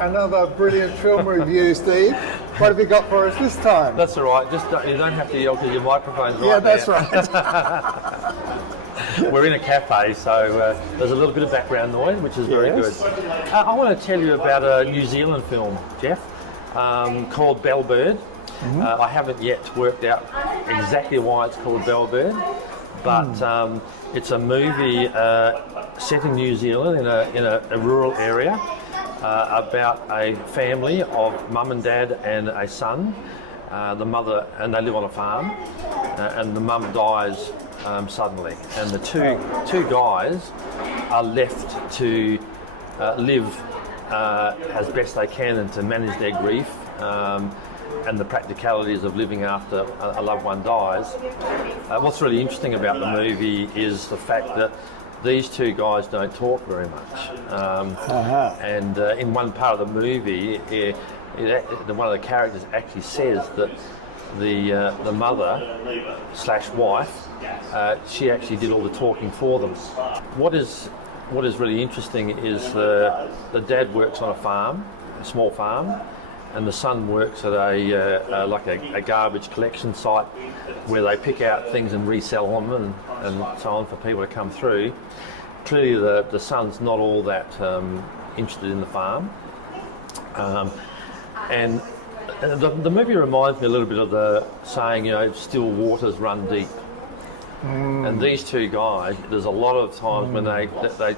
another brilliant film review, Steve. What have you got for us this time? That's all right. Just you don't have to yell because your microphone's right. Yeah, that's there. right. We're in a cafe, so there's a little bit of background noise, which is very good. I want to tell you about a New Zealand film, Jeff, called Bellbird. I haven't yet worked out exactly why it's called Bellbird, but it's a movie set in New Zealand in a rural area about a family of mum and dad and a son. The mother, and they live on a farm, and the mum dies suddenly, and the two guys are left to live as best they can and to manage their grief and the practicalities of living after a loved one dies. What's really interesting about the movie is the fact that these two guys don't talk very much, and in one part of the movie, one of the characters actually says that the mother / wife, she actually did all the talking for them. What is really interesting is the dad works on a farm, a small farm, and the son works at a garbage collection site where they pick out things and resell them and so on for people to come through. Clearly the son's not all that interested in the farm. And the movie reminds me a little bit of the saying, still waters run deep. And these two guys, there's a lot of times when they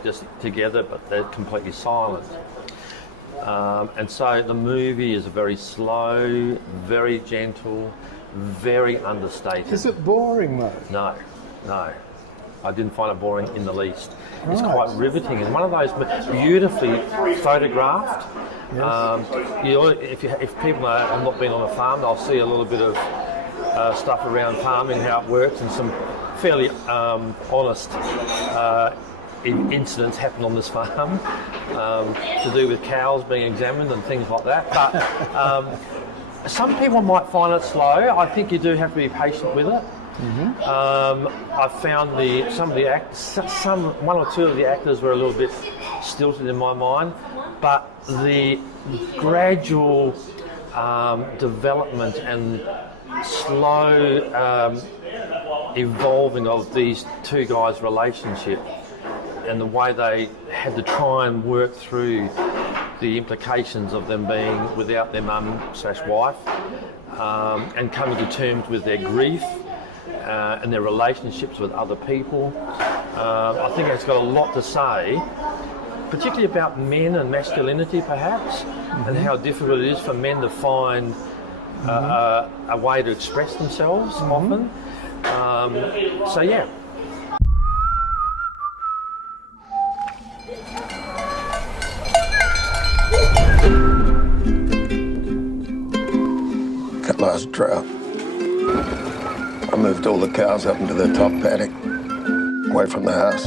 just together, but they're completely silent. And so the movie is very slow, very gentle, very understated. Is it boring though? No. I didn't find it boring in the least. It's quite riveting. It's one of those beautifully photographed. If people know I've not been on a farm, they'll see a little bit of stuff around farming, how it works, and some fairly honest incidents happen on this farm to do with cows being examined and things like that. But some people might find it slow. I think you do have to be patient with it. I found one or two of the actors were a little bit stilted in my mind, but the gradual development and slow evolving of these two guys' relationship and the way they had to try and work through the implications of them being without their mum / wife and coming to terms with their grief and their relationships with other people. I think it's got a lot to say, particularly about men and masculinity perhaps, and how difficult it is for men to find a way to express themselves often. So yeah. That last drought, I moved all the cows up into the top paddock, away from the house.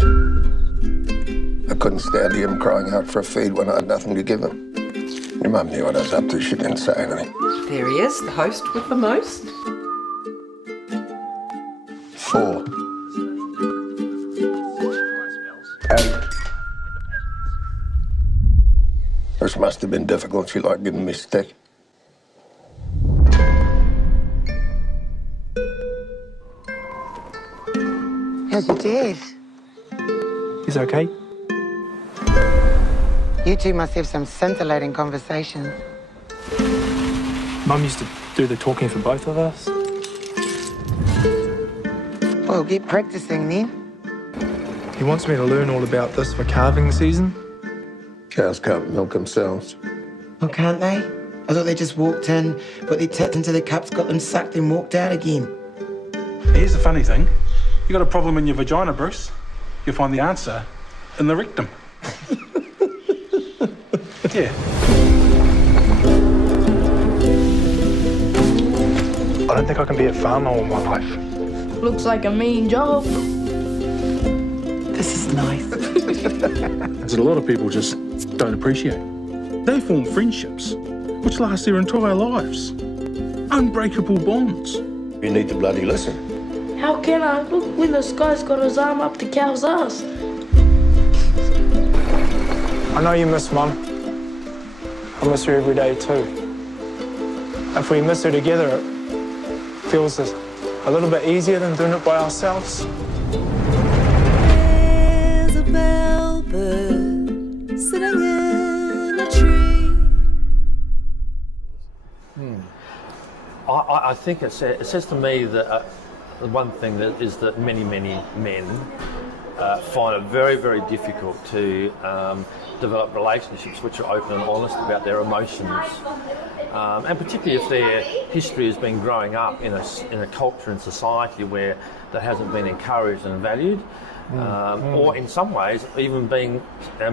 I couldn't stand to hear them crying out for a feed when I had nothing to give them. Your mum knew what I was up to, she didn't say anything. There he is, the host with the most. 4. 8. This must have been difficult, she liked giving me stick. How's your dad? He's okay. You two must have some scintillating conversations. Mum used to do the talking for both of us. Well, get practicing then. He wants me to learn all about this for calving season. Cows can't milk themselves. Oh, can't they? I thought they just walked in, put their tits into the cups, got them sucked and walked out again. Here's the funny thing. You got a problem in your vagina, Bruce. You'll find the answer in the rectum. Yeah. I don't think I can be a farmer all my life. Looks like a mean job. This is nice. That's what a lot of people just don't appreciate. They form friendships which last their entire lives. Unbreakable bonds. You need to bloody listen. How can I? Look when this guy's got his arm up the cow's ass. I know you miss Mum. I miss her every day too. If we miss her together, it feels a little bit easier than doing it by ourselves. There's a bellbird sitting in a tree. I think it says to me that the one thing that is that many men find it very, very difficult to develop relationships which are open and honest about their emotions, and particularly if their history has been growing up in a culture and society where that hasn't been encouraged and valued, or in some ways even being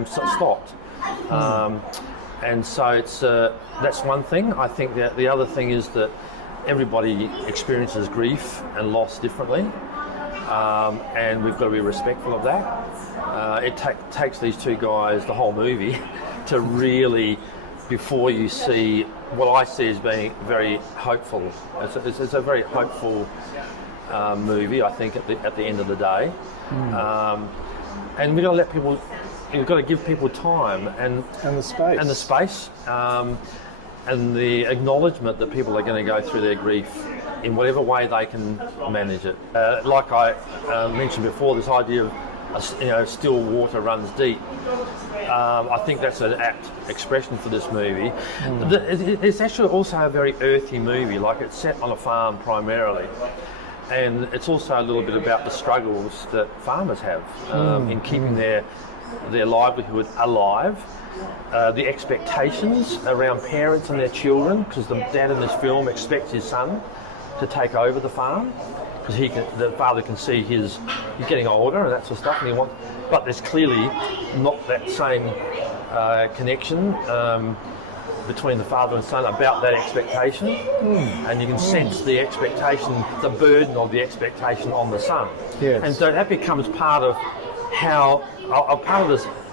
stopped. And so it's that's one thing. I think that the other thing is that everybody experiences grief and loss differently, and we've got to be respectful of that. It takes these two guys, the whole movie, to really, before you see what I see as being very hopeful. It's a very hopeful movie, I think, at the end of the day. And we've got to let people. You've got to give people time and the space, and the acknowledgement that people are going to go through their grief in whatever way they can manage it. Like I mentioned before, this idea of still water runs deep. I think that's an apt expression for this movie. It's actually also a very earthy movie. Like, it's set on a farm primarily. And it's also a little bit about the struggles that farmers have in keeping their livelihood alive, the expectations around parents and their children, because the dad in this film expects his son to take over the farm, because the father can see he's getting older and that sort of stuff, and but there's clearly not that same connection between the father and son about that expectation, and you can sense the expectation, the burden of the expectation on the son. Yes. And so that becomes part of how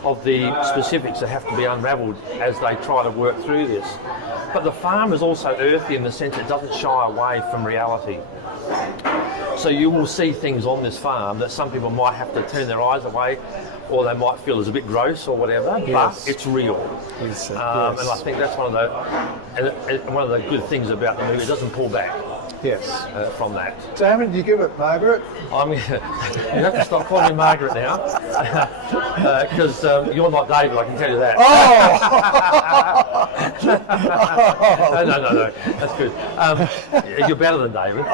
of the specifics that have to be unravelled as they try to work through this. But the farm is also earthy in the sense it doesn't shy away from reality. So you will see things on this farm that some people might have to turn their eyes away, or they might feel is a bit gross or whatever, but it's real. Yes. And I think that's one of the good things about the movie. It doesn't pull back. Yes. From that. So how many do you give it, Margaret? You have to stop calling me Margaret now, because you're not David, I can tell you that. No, that's good. You're better than David.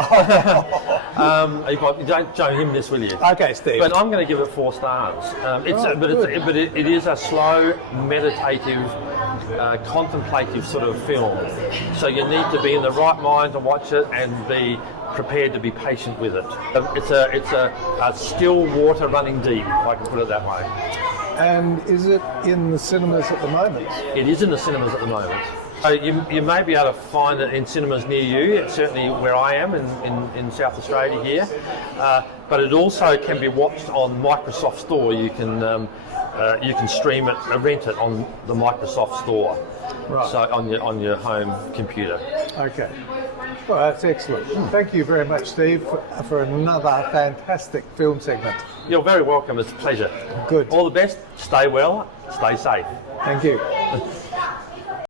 You don't show him this, will you? Okay, Steve. But I'm going to give it 4 stars. It is a slow, meditative, contemplative sort of film. So you need to be in the right mind to watch it and be prepared to be patient with it. It's a still water running deep, if I can put it that way. And is it in the cinemas at the moment? It is in the cinemas at the moment. So you may be able to find it in cinemas near you. It's certainly where I am in South Australia here. But it also can be watched on Microsoft Store. You can stream it, rent it on the Microsoft Store. Right. So on your home computer. Okay. Well, that's excellent. Thank you very much, Steve, for another fantastic film segment. You're very welcome. It's a pleasure. Good. All the best. Stay well. Stay safe. Thank you.